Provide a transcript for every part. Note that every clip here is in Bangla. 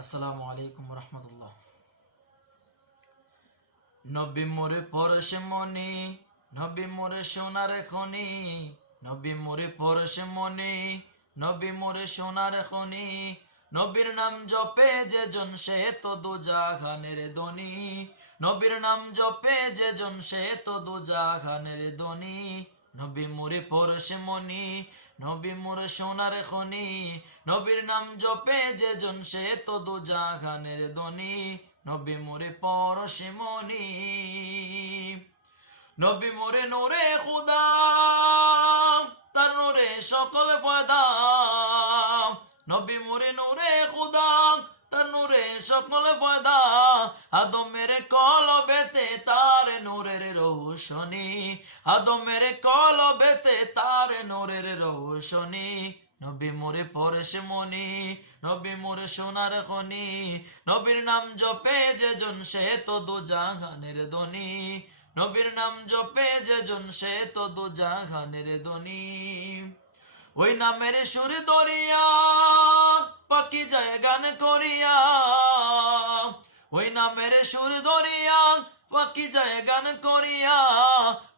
আসসালামু আলাইকুম রহমতুল্লাহ। নবী মোরে পরশে মনি, নবী মোরে সোনার খনি, নবী মোরে পরশে মনি, নবী মোরে সোনার খনি। নবীর নাম জপে যে জন সে তো দুজাহানের ধনী, নবীর নাম জপে যে জন সে তো দুজাহানের ধনী। নবী মোরে পরশে মনি, নবী মোরে সোনার খনি, নবীর নাম জপে যে জন সে তো দুজাহানের ধনী। নবী মোরে পরশে মনি, নবী মোরে নূরে খুদা, তার নূরে সকল ফায়দা। নবী মোরে নূরে খুদা, তার নূরে সকল ফায়দা। আদমের কলবেতে তার নূরের রৌশনী, আদমের কলবেতে তার নূরের রৌশনী। নবী মোরে পরশে মনি, নবী মোরে সোনার খনি, নবীর নাম জপে যে জন সে তো দুজাহানের ধনী, নবীর নাম জপে যে জন সে তো দুজাহানের ধনী। ওই নামের সুর দরিয়া পাখি যায় গান করিয়া, ওই নামের সুর দরিয়া পাখি যায় গান করিয়া।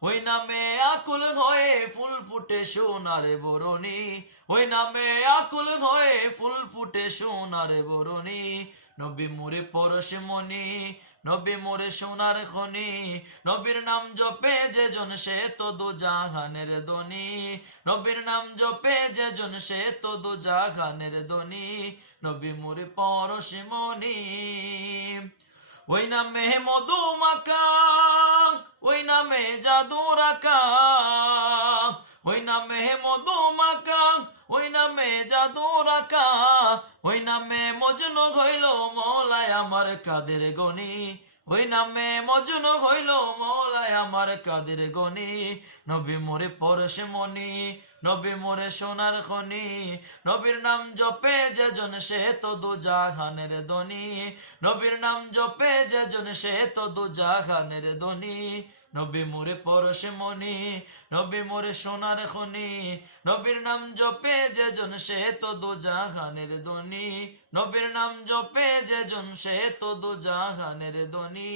ওই নামে আকুল হয়ে ফুল ফুটে সোনার বরণী, ওই নামে আকুল হয়ে ফুল ফুটে সোনার বরণী। নবী মোরে পরশে মনি, নবী মোরে সোনার খনি, নবীর নাম জপে যে জন সে তো দুজাহানের ধনী, নবীর নাম জপে যে জন সে তো দুজাহানের ধনী। নবী মোরে পরশে মনি, ওই নামে মধু মাখা, ওই নামে জাদু রাখা, ওই নামে মধু মাখা, ওই নামে জাদু রাখা। ওই নামে মজনু হইল মৌলায় আমার কাদের গনি, ওই নামে মজনু হইল মৌলায় আমার কাদের গনি। নবী মোরে পরশে মনি, নবী মোরে সোনার খনি, নবীর নাম জপে যে জন সে তো দুজাহানের ধনী, নবীর নাম জপে যে জন সে তো দুজাহানের ধনী। নবী মোরে পরশে মনি, নবী মোরে সোনার খনি, নবীর নাম জপে যে জন সে তো দুজাহানের ধনী, নবীর নাম জপে যে জন সে তো দুজাহানের ধনী।